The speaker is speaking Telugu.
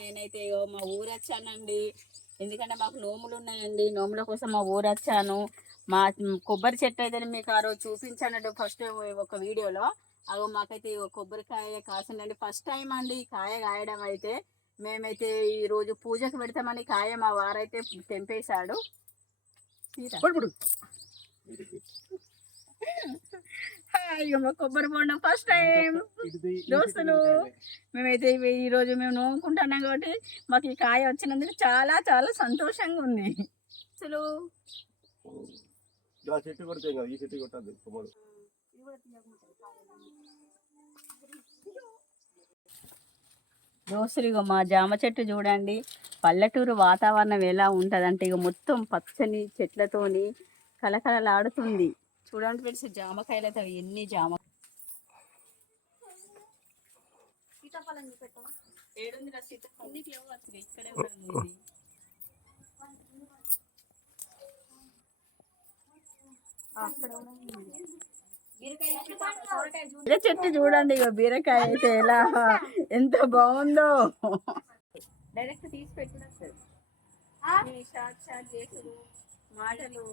నేనైతే మా ఊరు వచ్చానండి. ఎందుకంటే మాకు నోములు ఉన్నాయండి. నోముల కోసం మా ఊరు వచ్చాను. మా కొబ్బరి చెట్టు అయితే మీకు ఆ రోజు చూపించానండి ఫస్ట్ ఒక వీడియోలో. అగో మాకైతే కొబ్బరికాయ కాసిందండి. ఫస్ట్ టైం అండి కాయ కాయడం అయితే. మేమైతే ఈరోజు పూజకు పెడతామని కాయ మా వారైతే తెంపేశాడు. ఇక మా కొబ్బరి బొండం ఫస్ట్ టైం దోస్తులు. మేమైతే ఈరోజు మేము నోముకుంటున్నాం కాబట్టి మాకు ఈ కాయ వచ్చినందుకు చాలా చాలా సంతోషంగా ఉంది. అసలు దోస్తులు ఇక మా జామ చెట్టు చూడండి. పల్లెటూరు వాతావరణం ఎలా ఉంటుందంటే ఇక మొత్తం పచ్చని చెట్లతోని కలకలలాడుతుంది. చూడండి ఫ్రెండ్స్, జామకాయలు అయితే ఎన్ని జామ ఏడుంది రా సీతాఫలం ఇక్కడే ఉంది. బీర చెట్టు చూడండి. ఇక బీరకాయ అయితే ఎలా ఎంత బాగుందో. డైరెక్ట్ తీసి పెట్టిన షార్ట్ షార్ట్ చేసుడు మాటలు